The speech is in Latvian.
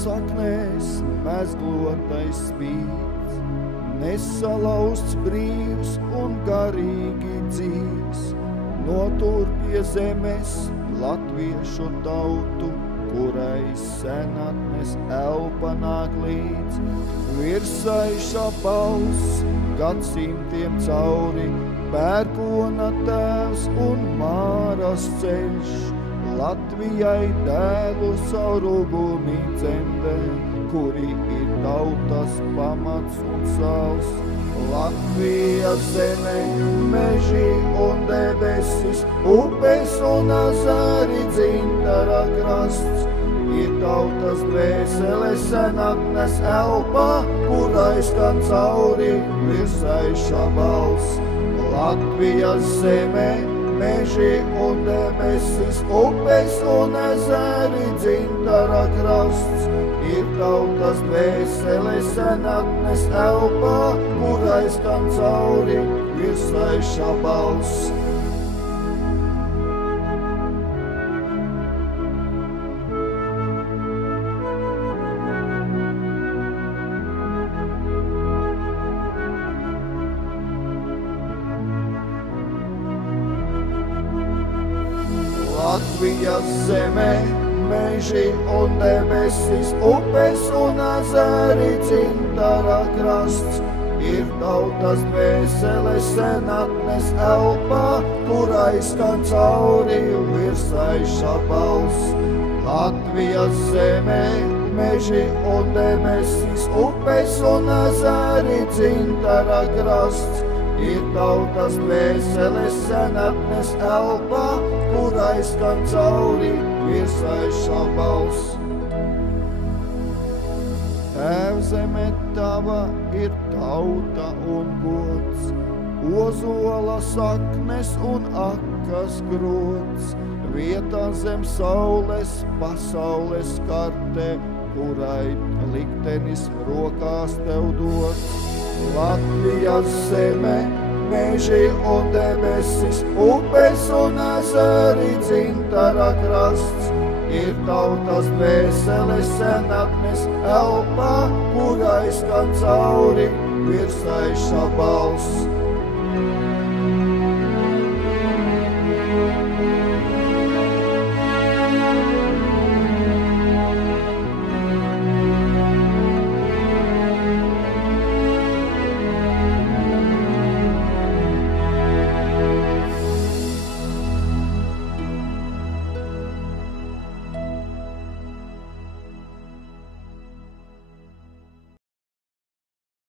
saknēs mezglotais spīds, nesalausts brīvs un garīgi dzīvs, notur pie zemes latviešu tautu, kurai senatnes elpa nāk līdz. Virsaiša balss gadsimtiem cauri, pērkona tēvs un Māras ceļš, Latvijai dēlu savu uguni dzemdē, kuri ir tautas pamats un sals. Latvijas zeme, meži un debesis, upes un azari, dzintara krasts, ir tautas dvēsele senatnes elpa, kurai skan cauri virsaiša balss. Latvijas zeme, meži un debesis, upes un ezeri, dzintara krasts, ir tautas dvēsele senatnes elpa, kurai skan cauri virsaiša balss. Latvijas zeme, meži un debesis, upes un ezeri, dzintara krasts, ir tautas dvēsele senatnes elpa, kurai skan cauri virsaiša balss. Latvijas zeme, meži un debesis, upes un ezeri, dzintara krasts, ir tautas dvēsele senatnes elpa, kurai skan cauri virsaiša balss. Tēvzeme tava ir tauta un gods, ozola saknes un akas grods, vietā zem saules pasaules kartē, kurai liktenis rokās tev dots. Latvijas zeme, meži un debesis, upes un ezeri, dzintara krasts, ir tautas dvēsele senatnes elpa, kurai skan cauri virsaiša balss.